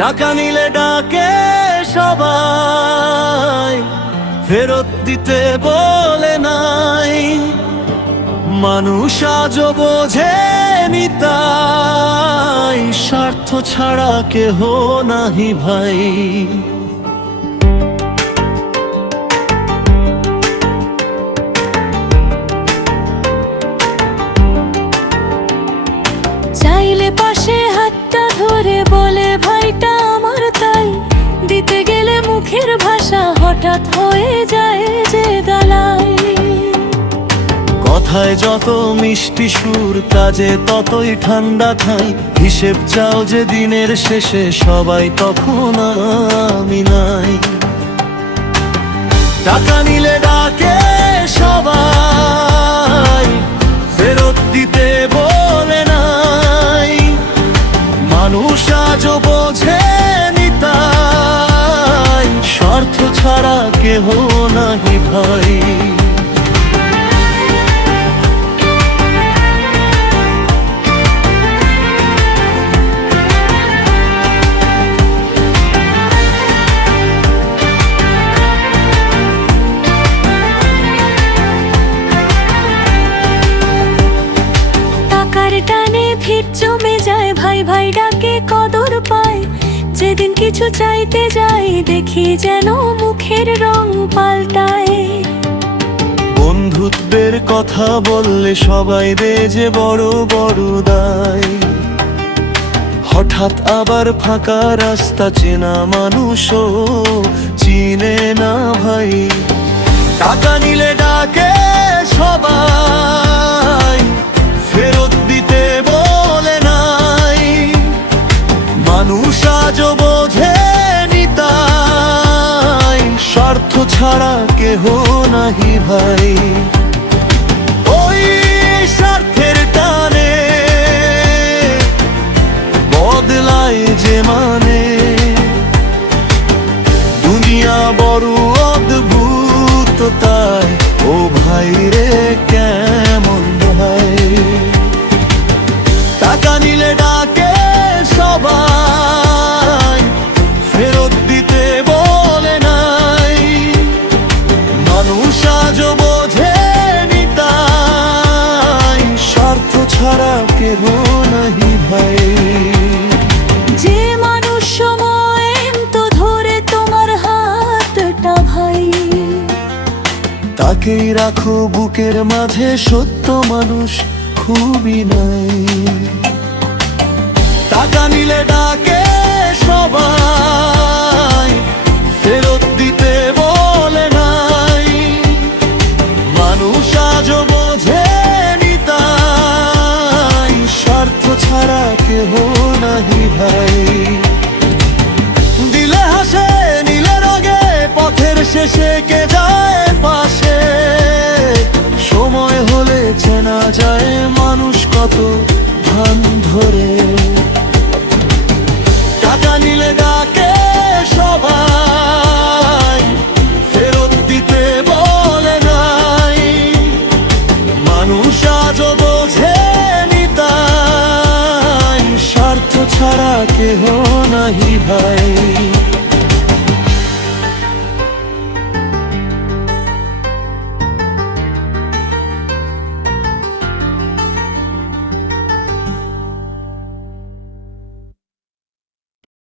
টাকা নিলে ডাকে সবাই, ফেরত দিতে বলে নাই। মানুষ আজও বোঝেনি তাই, স্বার্থ ছাড়া কেহ নাহি ভাই। চাইলে পাশে হাতটা ধরে বলে ভাইটা আমার তাই, দিতে গেলে মুখের ভাষা হঠাৎ হয়ে যায় যে দালাই। কথায় যত মিষ্টি সুর, কাজে ততই ঠান্ডা ঠাই। হিসেব চাও যে দিনের শেষে সবাই, তখন আমি নাই। টাকা নিলে ডাকে সবাই, ফেরত দিতে বলে নাই। মানুষ আজও বোঝেনি তাই, স্বার্থ ছাড়া কেহ নাহি ভাই। টানে ভিড় জমে যায়, ভাই ভাই ডাকে কদর পায়। যেদিন কিছু চাইতে যাই, দেখি যেন মুখের রং পাল্টায়। বন্ধুত্বের কথা বললে সবাই দে যে বড় বড় দায়। হঠাৎ আবার ফাঁকা রাস্তা, চেনা মানুষও চিনে না ভাই। টাকা নিলে ডাকে সবাই, ফেরত দিতে বলে নাই। মানুষ আজও বোঝেনি তাই, স্বার্থ ছাড়া কেহ নাহি ভাই। ওই স্বার্থের টানে বদলায় যে মানে, দুনিয়া বড় অদ্ভুত তাই। ও ভাই রে কেমন ভাই। টাকা নিলে ডাকে সবাই, ফেরত দিতে বলে নাই। মানুষ আজও বোঝেনি তাই, স্বার্থ ছাড়া কেহ নাহি ভাই। যে মানুষ সময় তো ধরে তোমার হাতটা ভাই, তাকেই রাখো বুকের মাঝে, সত্য মানুষ খুবই নাই। টাকা নিলে ডাকে সবাই, ফেরত দিতে বলে নাই। মানুষ আজও বোঝেনি তাই, স্বার্থ ছাড়া কেহ নাহি ভাই। দিলে হাসে নিলে রাগে, পথের শেষে কে যায় পাশে। সময় হলে চেনা যায় মানুষ কত ধান ধরে। টাকা নিলে ডাকে সবাই, ফেরত দিতে বলে নাই। মানুষ আজও বোঝেনি তাই, স্বার্থ ছাড়া কেহ নাহি ভাই।